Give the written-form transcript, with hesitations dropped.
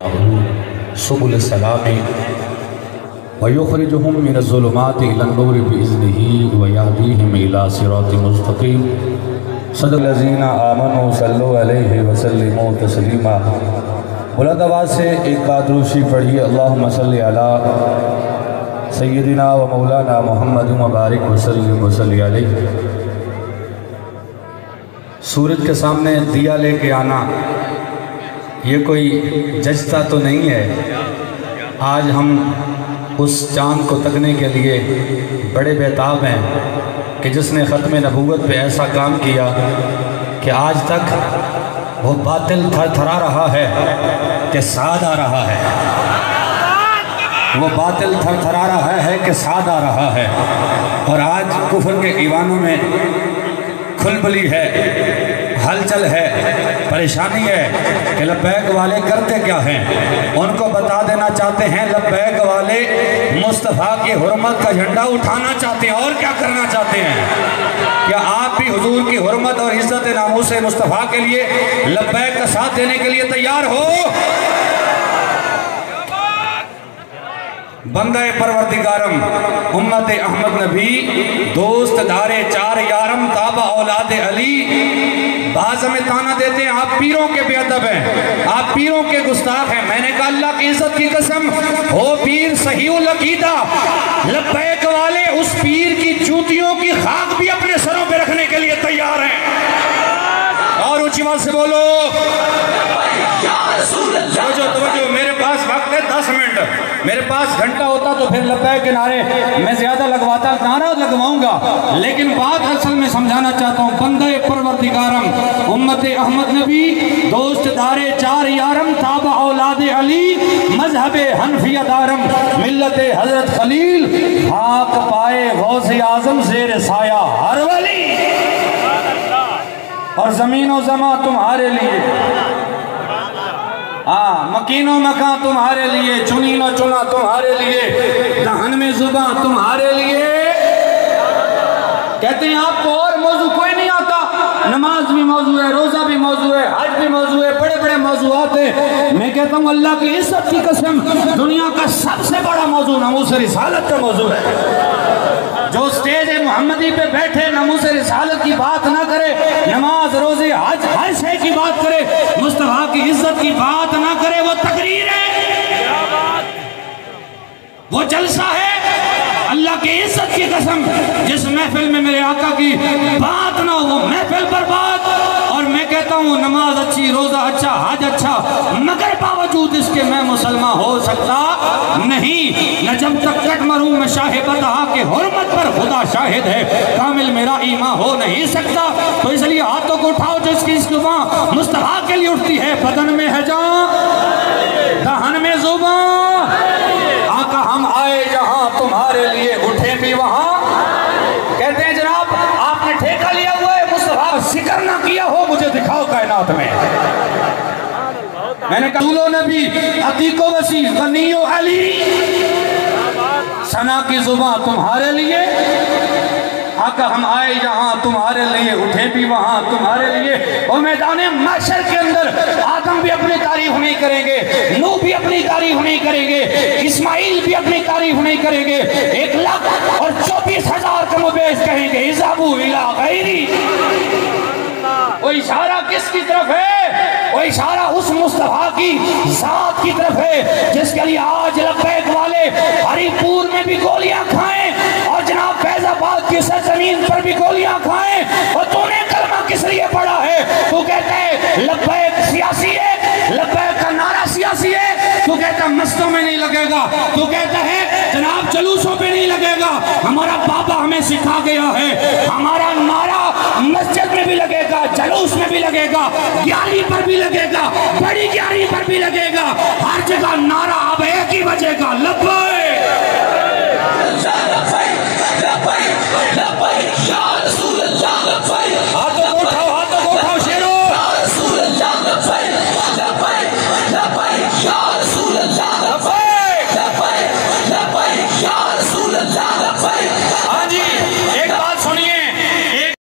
सुबुल सलाम वयुखरिजुहुम मिनज़्ज़ुलुमाति इलन-नूरि बिइज़्निही व यहदीहिम इला सिरातिम मुस्तक़ीम। सदक़ल्लज़ीना आमनू सल्लु अलैहि व सल्लिमू तस्लीमा। बुलंद आवाज़ से एक बार दुरूद पढ़िए, अल्लाहुम्मा सल्लि अला सय्यिदिना व मौलाना मुहम्मद व बारिक व सल्लिम व सल्लि अलैहि। सूरज के सामने दिया लेके आना ये कोई जचता तो नहीं है। आज हम उस चाँद को तकने के लिए बड़े बेताब हैं कि जिसने ख़त्म नबूवत पे ऐसा काम किया कि आज तक वो बातिल थरथरा रहा है कि साद आ रहा है। वो बातिल थरथरा रहा है कि साद आ रहा है। और आज कुफ्र के ईवानों में खुलबली है, हलचल है, परेशानी है कि लब्बैक वाले करते क्या हैं। उनको बता देना चाहते हैं लब्बैक वाले मुस्तफ़ा की हुर्मत का झंडा उठाना चाहते हैं। और क्या करना चाहते हैं? क्या आप भी हुजूर की हुर्मत और इज़्ज़त नामूस मुस्तफ़ा के लिए लब्बैक का साथ देने के लिए तैयार हो? बंदा परवरदिगारम उम्मत अहमद नबी दोस्त दारे चार यारम ताबा औलाद अली। बाज़ में ताना देते हैं आप पीरों के बेअदब हैं, आप पीरों के गुस्ताख हैं। मैंने कहा अल्लाह की इज्जत की कसम हो पीर सहीउल अकीदा लब्बैक वाले उस पीर की जूतियों की खाक भी अपने सरों पे रखने के लिए तैयार हैं। और ऊंची आवाज़ से बोलो तवज्जो। मेरे पास वक्त है 10 मिनट, मेरे पास घंटा होता तो फिर लब्बैक के नारे मैं ज्यादा लगवाता, नारा लगवाऊंगा। लेकिन बात असल में समझाना चाहता हूँ। बंदे परवरदिगारम उम्मत अहमद नबी दोस्त दारे चार यारम ताबा औलाद अली मजहबे हनफिया दारम मिल्लत हजरत खलील हाक पाए गौसे आजम ज़ेर साया हर वली। और ज़मीन व ज़मा तुम्हारे लिए, मकीनो मकां तुम्हारे लिए, चुनी न चुना तुम्हारे लिए, दहन में जुबां तुम्हारे लिए। कहते हैं आपको और मौजू कोई नहीं आता। नमाज भी मौजू है, रोजा भी मौजू है, हज भी मौजू है, बड़े बड़े मौजूआत हैं। मैं कहता हूँ अल्लाह की इज्जत की कसम दुनिया का सबसे बड़ा मौजू नामूस रिसालत का मौजू है। जो स्टेज मोहम्मदी पे बैठे नामूस रिसालत की बात ना करे, नमाज रोजे हज हर शे की बात करे, मुस्तफा की इज्जत की बात ना करे, वो तकरीर है, वो जलसा है। अल्लाह की इज्जत की कसम जिस महफिल में मेरे आका की बात ना हो वो महफिल बर्बाद। और मैं कहता हूँ नमाज अच्छी, रोजा अच्छा, हज अच्छा, मगर बावजूद इसके मैं मुसलमान हो सकता नहीं। न जब तक कट मरूं मैं शाहिबता के हुर्मत पर खुदा शाहिद है, कामिल मेरा ईमान हो नहीं सकता। तो इसलिए हाथों को उठाओ जिसकी जुबां मुस्तफा के लिए उठती है। बदन में है जान, दहन में जुबां। आका हम आए जहां तुम्हारे लिए उठे भी वहां। कहते हैं जनाब आपने ठेका लिया हुआ है, मुस्तफा जिक्र ना किया हो मुझे दिखाओ कायनात में। मैंने कहा दूलो नबी अतीको वसी गनियो अली, सना की जुबां तुम्हारे लिए। आका हम आए जहां तुम्हारे लिए उठे भी वहां तुम्हारे लिए। और मैदान महशर के अंदर आदम भी अपनी तारीफ नहीं करेंगे, नूह भी अपनी तारीफ नहीं करेंगे, इस्माइल भी अपनी तारीफ नहीं करेंगे, 1,24,000 कम बेश कहेंगे इज़ाबू इला गैरी। वो इशारा किसकी तरफ है? वो इशारा उस मुस्तफा की जात की तरफ है जिसके लिए आज लब्बैक वाले हरिपुर में भी गोलियां खाएं और जनाब फैजाबाद की सरजमीन पर भी गोलियां खाएं। और तूने कलमा किस लिए पढ़ा है? तू कहता है लब्बैक सियासी है, लब्बैक का नारा सियासी है। तू कहता है मस्जिदों में नहीं लगेगा, तू कहता है जनाब जुलूसों पे नहीं लगेगा। हमारा बाबा हमें सिखा गया है हमारा नारा मस्जिद में भी लगेगा, जुलूस में भी लगेगा, ग्यारहवीं पर भी लगेगा, बड़ी ग्यारहवीं पर भी लगेगा, हर जगह नारा अब एक ही बजेगा लब्बैक।